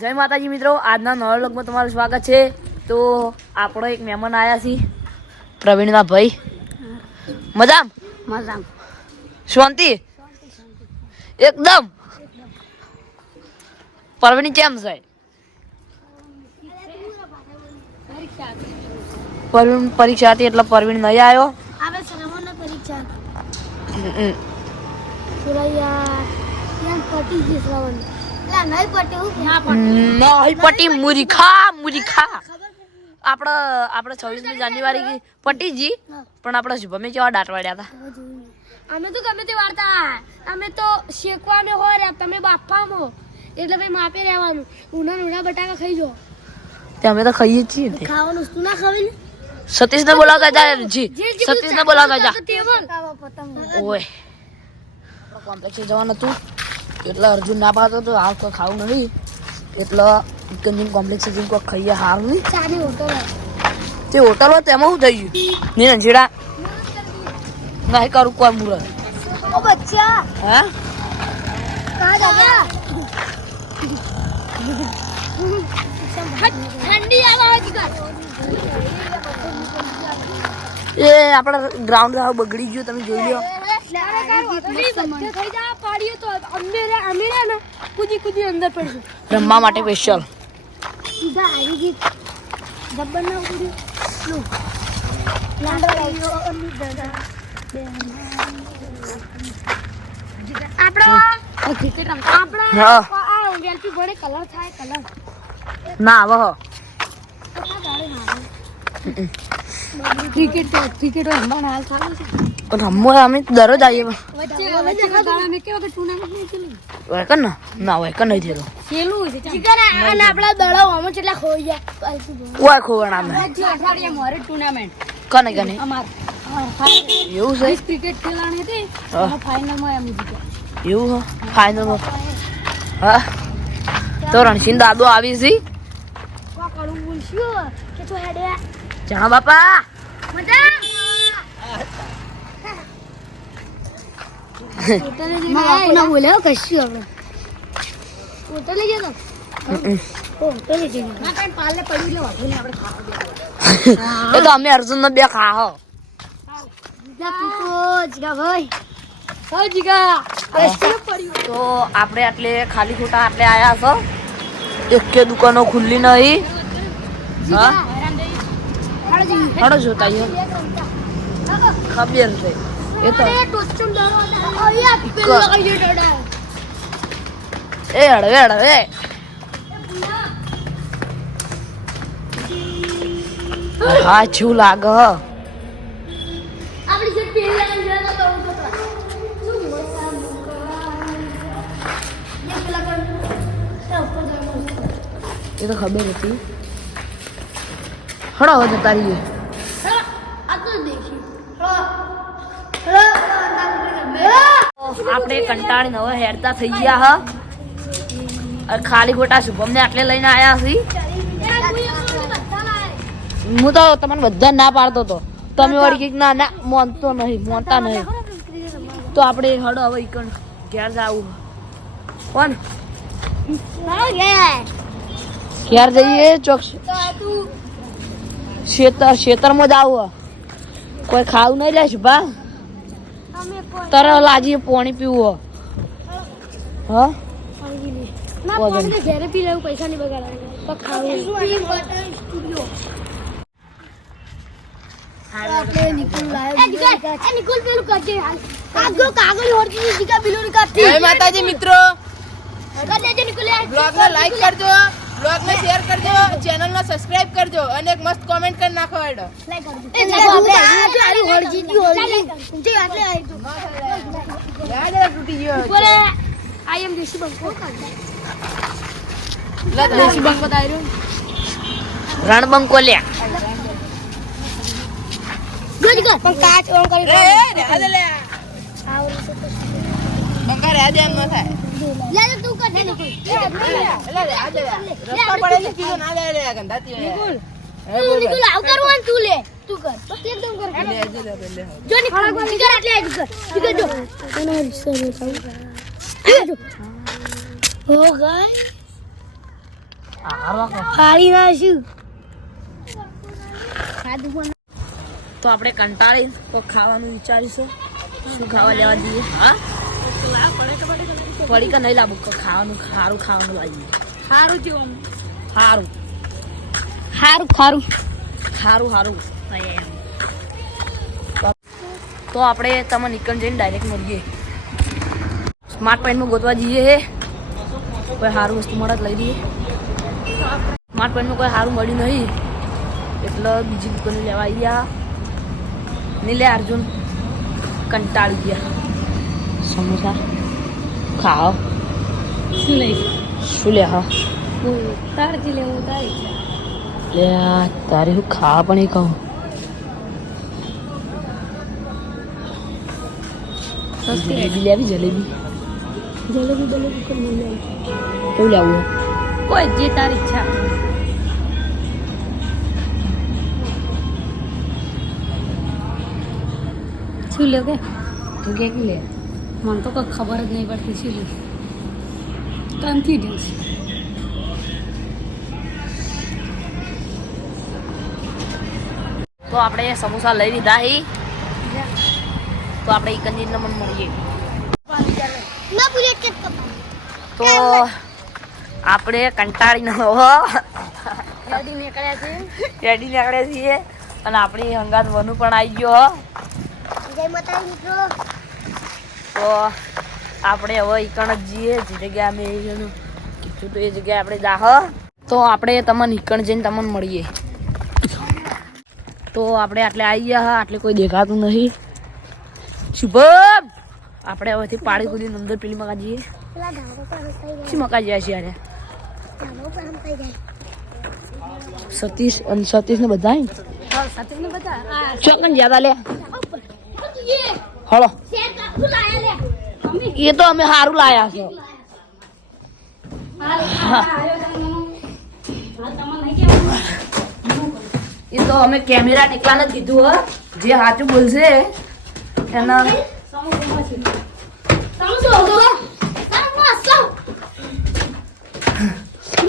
જય માતાજી મિત્રો, આજના નવા વ્લોગમાં તમારું સ્વાગત છે. તો આપણો એક મહેમાન આવ્યા છે, પ્રવીણના ભાઈ. મજામ શાંતિ એકદમ. પરવીણ કેમ છે? પરવીણ પરીક્ષા હતી એટલે પરવીણ નહીં આવ્યો. પટી મુરીખા આપણે 26મી જાન્યુઆરી પટીજી, પણ આપણે શુભમે કેવા દાંત વાળ્યા હતા. અમે તો ગમે તે વાર્તા, અમે તો શેકવાને હોય, તમે બાફામાં, એટલે ભાઈ માપે રહેવાનું. ઉના બટાકા ખાઈ જો. અમે તો ખાઈએ છીએ. ખાવાનું વસ્તુ ના ખાવી. સતીશને બોલાવતા જા જી, સતીશને બોલાવતા જા. ઓય કોમ્પ્લેક્સ જવાનું હતું એટલે અર્જુન ના પાડતો તો આ કોઈ ખાવું નહીં, એટલે કંદીન કોમ્પ્લેક્સ જઈને કોઈ ખાઈએ સારું નહીં. ચાની હોટલ તે હોટલ હોય તેમાં શું થઈ ગયું? નહીં નંજીડા નહીં કરું કોઈ મુરત. ઓ બચ્ચા હા કहाँ जाओगे? ठंडी आवाज का એ આપણા ગ્રાઉન્ડ હાવ બગડી ગયું, તમે જોઈ લો. અંદર પડશું રમવા માટે સ્પેશિયલ. ના હવે ક્રિકેટ રમવાના હાલ ચાલુ છે. રમવા અમે દરરોજ આવીએ. વચ્ચે કેવા ટુર્નામેન્ટ વેકન ને ના વેકન નહીં થયેલો. આપડા દડાઓ આમાં કેટલા ખોઈ ગયા. ઓય ખોવાના અમે અઠવાડિયા મોરે ટુર્નામેન્ટ કને કને અમાર એવું છે. ક્રિકેટ ખેલાણી હતી, ફાઇનલમાં એમ જીત્યા. એવું હા ફાઇનલમાં. હા તો રણસિંહ દાદો આવી છે. કરું બોલશું કે તો હેડે જાણો બાપા મજા ના બોલે કશું આપણે હોટલે જતો હોટલે જઈને ના કઈ પાલે પડી લે વાંધો નહીં, આપણે ખાવા એ તો અમે અર્જુન ને બે ખાહો. તો આપણે આટલે ખાલી ખોટા આટલે આયા છો, એક દુકાનો ખુલ્લી નહીં. હા હડો જોતા ખબર છે એ તો. એ હળવે હા શું લાગે હ. એ તો ખબર હતી. હડો હવે જતા રહીએ. આપણે કંટાળી હવે હેરતા થઈ ગયા હ. ખાલી ખોટા શુભમ ને આટલે લઈને આયા છીએ. હું તો તમને બધા ના પાડતો હતો, તમે વળી કઈક ના ના મોનતા નહીં. તો આપણે હડો હવે ઈકણ ઘેર જવું. કોણ ઘેર જઈએ? ચોક ખેતરમાં જાવું. કોઈ ખાવું નહીં લે શુભા? તરત લાજી પાણી પીવું. હા ઘરે પી લેવું, પૈસા નહીં બગાડે. જય માતાજી મિત્રો, બ્લોગ ને લાઈક કરજો, બ્લોગ ને શેર કરજો, ચેનલ ને સબસ્ક્રાઇબ કરજો અને એક મસ્ત કોમેન્ટ કરી નાખો. હેડો તૂટી ગયો. આઈ એમ દેશી બંકો દેશી બંક બતાવ્યો. રણબંકો લ્યા. પણ કાચ ઓન કરી રે આદે લે બંકા રે આદે એમ ન થાય. લે તું કર દે નિકુલ. લે આદે રસ્તા પડેલી ચીજો ના લે લે ગંધાતી હોય. નિકુલ આવ કરવાનું તું લે તું કર બસ એકદમ કર. લે લે જો નિકુલ જીગર આટલે આઈ કર જીગર જો તને રિક્ષા બતાવું. હો ગઈ ખાલી ના શું ખાધું પણ તો આપણે કંટાળી તો ખાવાનું વિચારીશું શું ખાવા લેવા જઈએ. હા પડી કે નહીં લાવું ખાવાનું સારું ખાવાનું લાવીએ. સારું થયું સારું સારું ખારું સારું સારું તો આપણે તમે નીકળ જઈને ડાયરેક્ટ મળીએ. સ્માર્ટ પોઈન્ટમાં ગોતવા જઈએ હે કોઈ સારું વસ્તુ મળે લઈ દઈએ. સ્માર્ટ પોઈન્ટમાં કોઈ સારું મળ્યું નહીં એટલે બીજી દુકાને લેવા આવી ગયા. નહીં લે અર્જુન કંટાળી ગયા. સમોસા ખાઓ શું લઈ શું લે હા તારથી લેવું તારી લે તારે હું ખાવા પણ એ કહું જલેબી લેવી જલેબી જલેબી બલેબી કોઈ મળી આવી કેવું લેવું કોઈ જે તારી ઈચ્છા શું લે કે તું કે લે મને તો કોઈ ખબર જ નહીં પડતી શું લે કન્ફ્યુઝન તો આપણે સમોસા લઈ લીધા હી તો આપણે એક જ નંબર મળીએ. ના બુલેટ કે તો આપણે કંટાળી ન હો રેડી નીકળ્યા છે રેડી નીકળ્યા છીએ અને આપણી હંગાત વનુ પણ આવી ગયો હો. જય માતા મિત્રો તો આપણે હવે ઈકણ જ જઈએ જે જગ્યાએ અમે કીધું તો એ જગ્યાએ આપણે જાહ. તો આપણે તમને ઈકણ જઈને તમને મળીએ. તો આપણે આટલે આવી ગયા હા આટલે કોઈ દેખાતું નથી. શુભમ આપણે હવેથી પાડી કૂદીને અંદર પેલી મકા જઈએ. પેલા ધાબો પર હંતાઈ જાય શી મકા જઈએ છીએ યારે ધાબો પર હંતાઈ જાય સતીશ અને સતીશ ને બધા હા સતીશને બતા આ ચોકન જ્યાદા લે ये હળો શેર કાકુ લાયા લે મમ્મી એ તો અમે સારું લાયા છો. એ તો અમે કેમેરા ટેકલાને જ કીધું હો જે સાચું બોલશે એના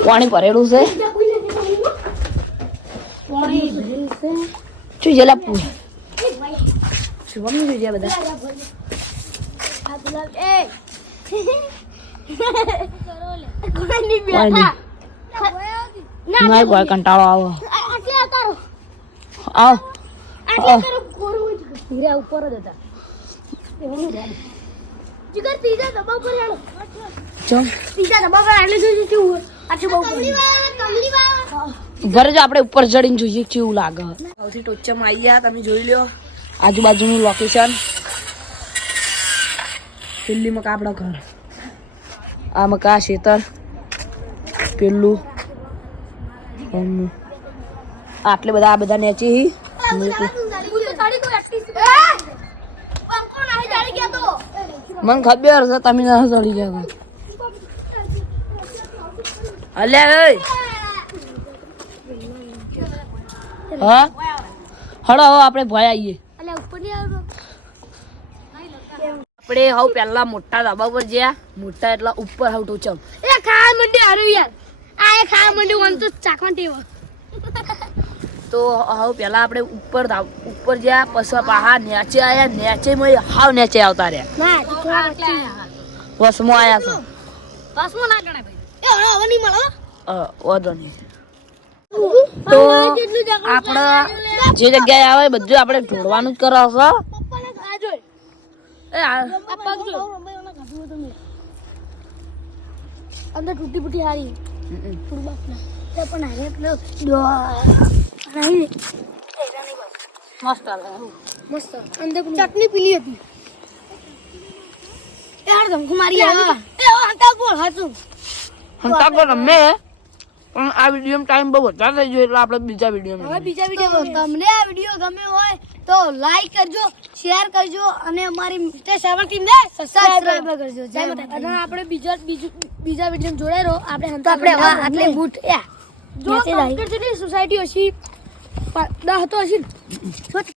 પાણી ભરેલું છે. શું જેલા પૂર શુભમ ની જોઈએ બધા ના કોઈ કંટાળો આવો આવો ઉપર જ હતા જીગર ત્રીજા દબાવ પર હેલો ચમ ત્રીજા દબાવ પર એટલે જોઈ કેવું આટલું બહુ કમલી ઘરે જો આપણે ઉપર ચડીને જોઈએ કેવું લાગે. સૌથી ટોચમાં આવી ગયા તમે જોઈ લો આજુબાજુનું લોકેશન. પેલી મકા આપણા ઘર આ મકા ખેતર પેલું આટલે બધા આ બધા નેચી મને ખબર છે તમે ના ચડી ગયા અલ્યા હા હળો હવે આપણે ભય આવીએ. આપણે હવે પેલા મોટા ધાબા પર જ્યાં મોટા એટલા ઉપર હવે ટોચમ એ ખાવા મંડી હારું યાર આ એ ખાવા મંડી વન તો ચાખવા ટેવ તો હવે પેલા આપણે ઉપર જ્યાં પછી પહાડ નેચે આવ્યા નેચે હાવ નેચે આવતા રહ્યા ના થોડા વસમાં આવ્યા છો પાસમાં ના ગણાય ભાઈ એ હવે નહીં મળો વાંધો નહીં. તો આપણે જે જગ્યાએ આવે બધું આપણે ઢોળવાનું જ કરો છો. પપ્પાને આ જોઈ એ આ આ પગ જો અંદર તૂટી ફૂટી હારી થોડું બાપ ના તે પણ હારે એટલે નહીં મસ્ત આવે મસ્ત અંદર ચટણી પીલી હતી યાર ધમકો મારી આવે એ હંતા બોલ હાચું હંતા પર રમે પણ આ વિડીયો ટાઈમ બહુ વધારે થઈ ગયો એટલે આપણે બીજા વિડીયો હવે બીજા વિડીયો તમને આ વિડીયો ગમ્યો હોય તો લાઈક કરજો શેર કરજો અને અમારી મિસ્ટર સાવર ટીમને સબસ્ક્રાઇબ કરજો જય માતા અને આપણે બીજા વિડીયો જોડાઈ રહો આપણે આપણે આટલે બૂટ જો સોસાયટી હશી 10 તો હશી